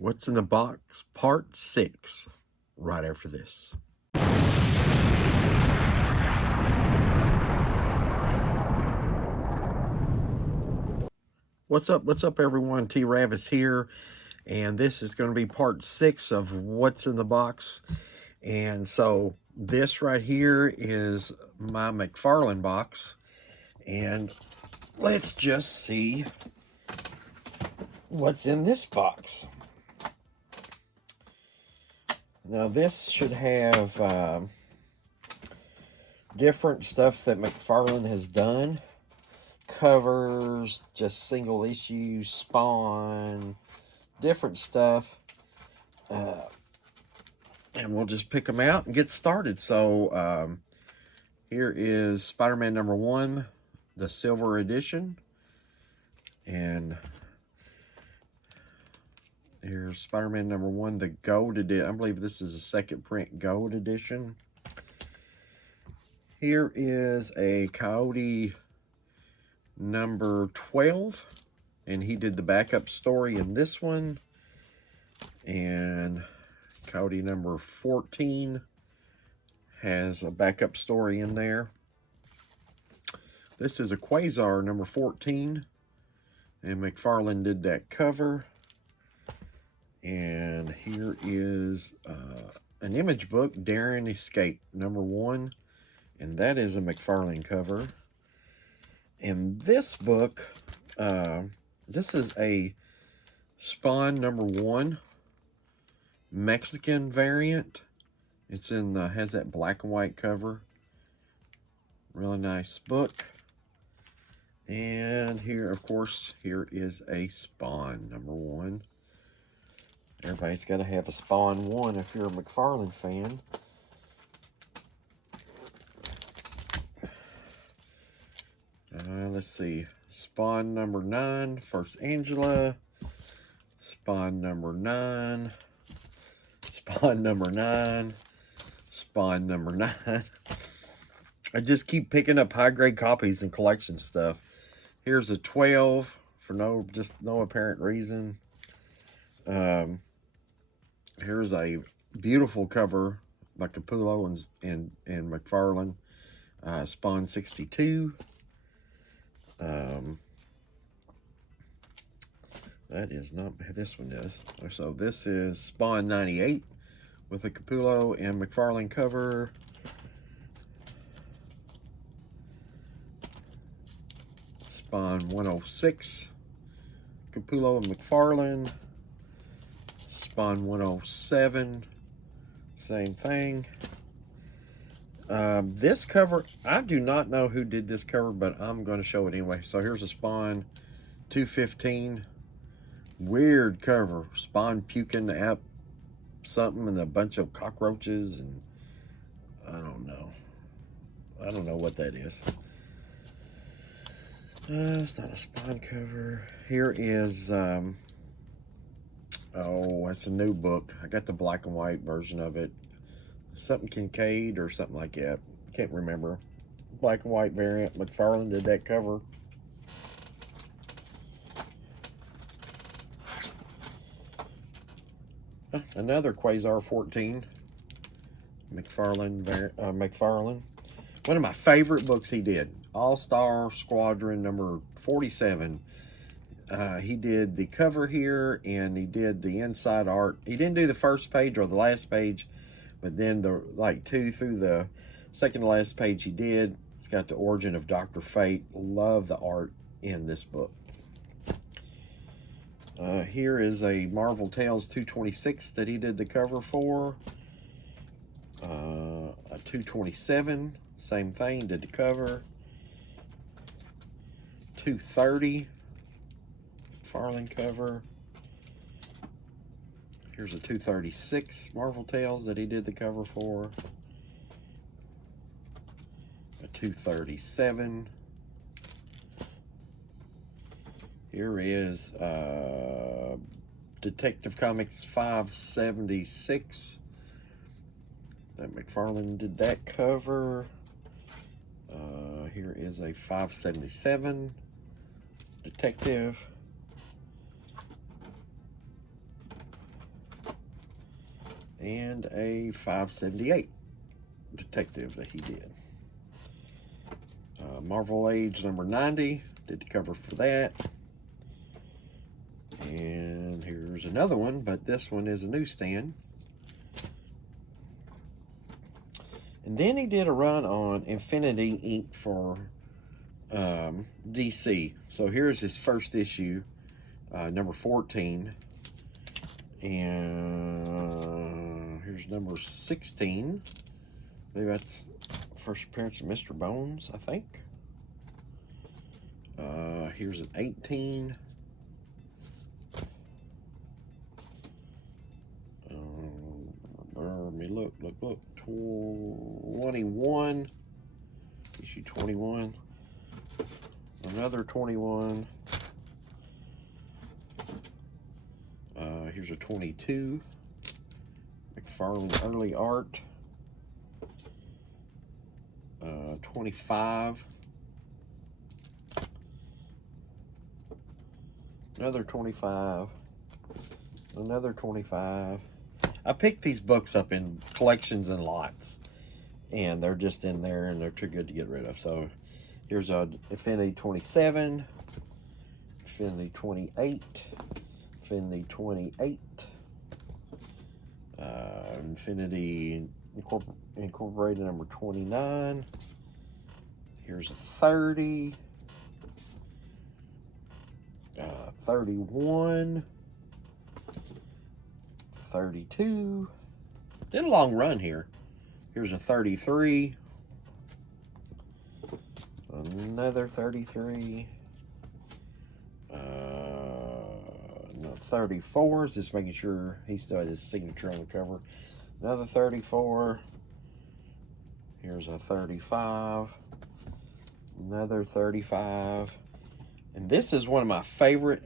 What's in the Box, Part 6, right after this. What's up, everyone? T-RAVIS here, and this is going to be Part 6 of What's in the Box. And so this right here is my McFarlane box, and let's just see what's in this box. Now this should have different stuff that McFarlane has done. Covers, just single issue, Spawn, different stuff. And we'll just pick them out and get started. So here is Spider-Man #1, the Silver Edition. And here's Spider-Man #1, the Gold Edition. I believe this is a second print Gold Edition. Here is a Coyote #12, and he did the backup story in this one. And Coyote #14 has a backup story in there. This is a Quasar #14, and McFarlane did that cover. And here is an image book, Daring Escape #1, and that is a McFarlane cover. And this book, this is a Spawn #1 Mexican variant. It's in the, has that black and white cover. Really nice book. And here, of course, here is a Spawn #1. Everybody's got to have a Spawn 1 if you're a McFarlane fan. Let's see. Spawn #9, First Angela. Spawn #9. Spawn #9. Spawn #9. I just keep picking up high-grade copies and collection stuff. Here's a 12 for no apparent reason. Here's a beautiful cover by Capullo and McFarlane. Spawn 62. That is not, this one is. So this is Spawn 98 with a Capullo and McFarlane cover. Spawn 106, Capullo and McFarlane. Spawn 107, same thing. This cover, I do not know who did this cover, but I'm going to show it anyway. So here's a Spawn 215. Weird cover. Spawn puking out something and a bunch of cockroaches, and I don't know. I don't know what that is. It's not a Spawn cover. Here is, oh, it's a new book. I got the black and white version of it. Something Kincaid or something like that. Can't remember. Black and white variant. McFarlane did that cover. Another Quasar 14. McFarlane. One of my favorite books he did. All-Star Squadron #47. He did the cover here, and he did the inside art. He didn't do the first page or the last page, but then the like 2 through the second to last page he did. It's got the origin of Dr. Fate. Love the art in this book. Here is a Marvel Tales 226 that he did the cover for. A 227, same thing, did the cover. 230, Farland cover. Here's a 236 Marvel Tales that he did the cover for. A 237. Here is Detective Comics 576. That McFarlane did that cover. Here is a 577 Detective. and a 578 detective that he did. Marvel Age number 90, did the cover for that. And here's another one, but this one is a newsstand. And then he did a run on Infinity Inc. for DC. So here's his first issue, number 14. And here's number 16. Maybe that's first appearance of Mr. Bones, I think. Here's an 18. Let me look. 21. Issue 21. Another 21. Here's a 22. McFarlane Early Art. 25. Another 25. Another 25. I picked these books up in collections and lots, and they're just in there, and they're too good to get rid of. So here's a Infinity 27, Infinity 28, Infinity 28, Infinity Incorporated number 29. Here's a 30, 31, 32. Did a long run here. Here's a 33. Another 33. No, 34s. Just making sure he still has his signature on the cover. Another 34. Here's a 35. Another 35. And this is one of my favorite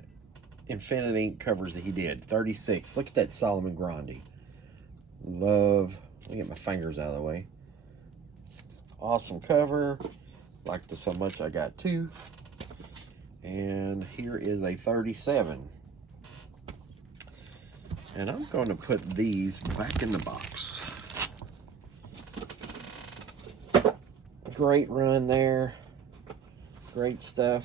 Infinity Ink covers that he did. 36. Look at that Solomon Grundy. Love. Let me get my fingers out of the way. Awesome cover. Like this so much I got two. And here is a 37. And I'm going to put these back in the box. Great run there. Great stuff.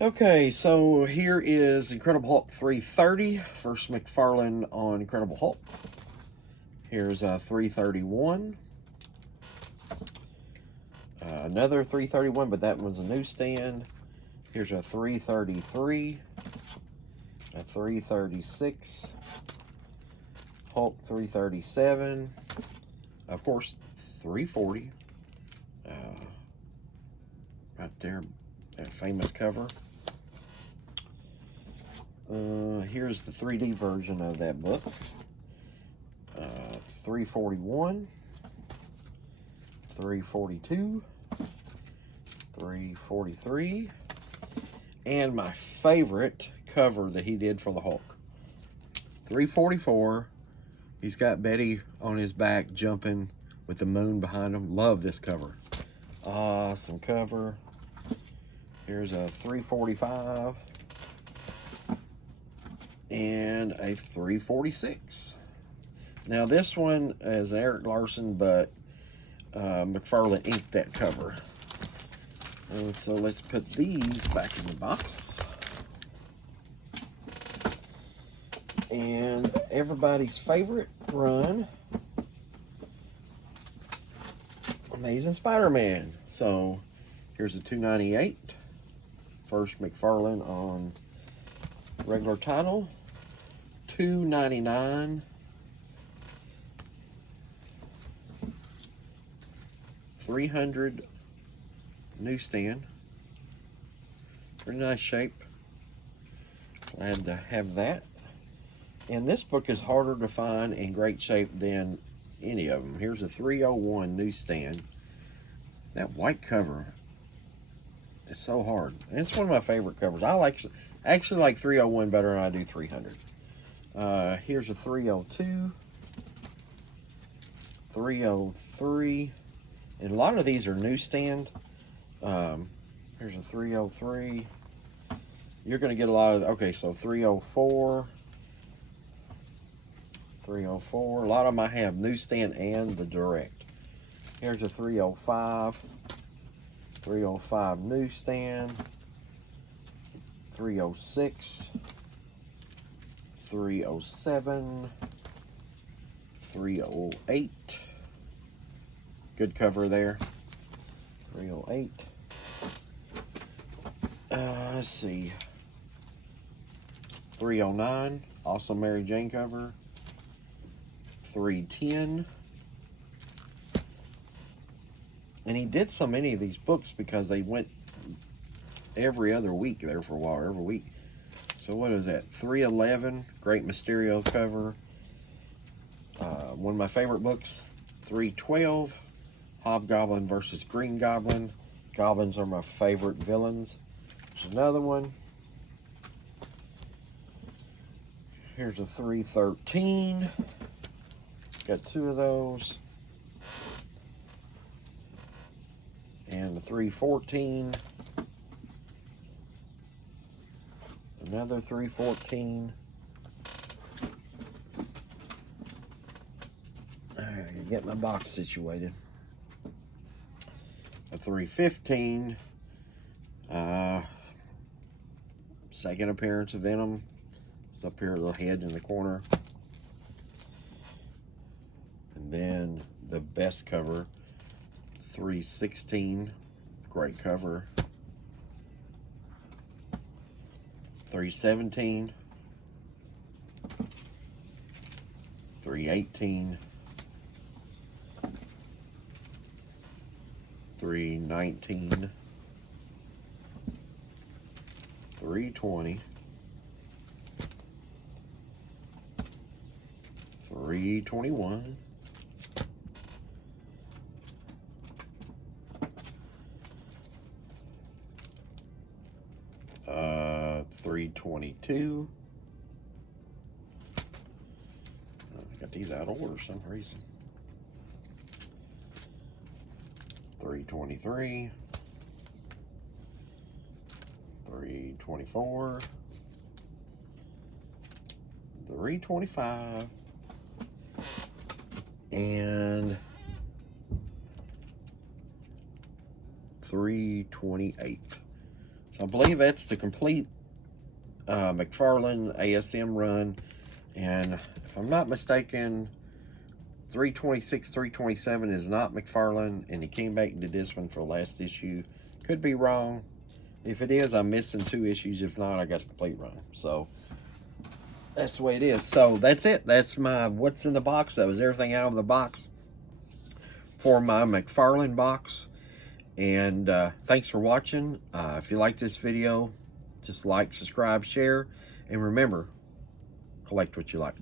Okay, so here is Incredible Hulk 330. First McFarlane on Incredible Hulk. Here's a 331. Another 331, but that one's a newsstand. Here's a 333. A 336. Hulk 337. Of course, 340. Right there, that famous cover. Here's the 3D version of that book. 341, 342, 343, and my favorite cover that he did for the Hulk. 344. He's got Betty on his back jumping with the moon behind him. Love this cover. Awesome cover. Here's a 345 and a 346. Now this one is Eric Larson, but McFarlane inked that cover. And so let's put these back in the box. And everybody's favorite run, Amazing Spider-Man. So here's a 298. First McFarlane on regular title. 299. 300 newsstand. Pretty nice shape. Glad to have that. And this book is harder to find in great shape than any of them. Here's a 301 newsstand. That white cover is so hard. And it's one of my favorite covers. I actually like 301 better than I do 300. Here's a 302. 303. And a lot of these are newsstand. Here's a 303. You're going to get a lot of, okay, so 304. 304. A lot of them I have newsstand and the direct. Here's a 305. 305 newsstand. 306. 307. 308. Good cover there. 308. Let's see. 309. Also Mary Jane cover. 310. And he did so many of these books because they went every other week there for a while, every week. So what is that? 311. Great Mysterio cover. One of my favorite books, 312. Hobgoblin versus Green Goblin. Goblins are my favorite villains. There's another one. Here's a 313. Got two of those. And the 314. Another 314. I gotta get my box situated. A 315. Second appearance of Venom. It's up here, a little head in the corner. And then the best cover, 316. Great cover. 317. 318. 319. 320. 321. 322. I got these out of order for some reason. 323. 324. 325. And 328. So I believe that's the complete McFarlane ASM run. And if I'm not mistaken, 326, 327 is not McFarlane, and he came back and did this one for the last issue. Could be wrong. If it is, I'm missing 2 issues. If not, I got the complete run. So that's the way it is. So that's it. That's my what's in the box. That was everything out of the box for my McFarlane box. And thanks for watching. If you like this video, just like, subscribe, share, and remember, collect what you like.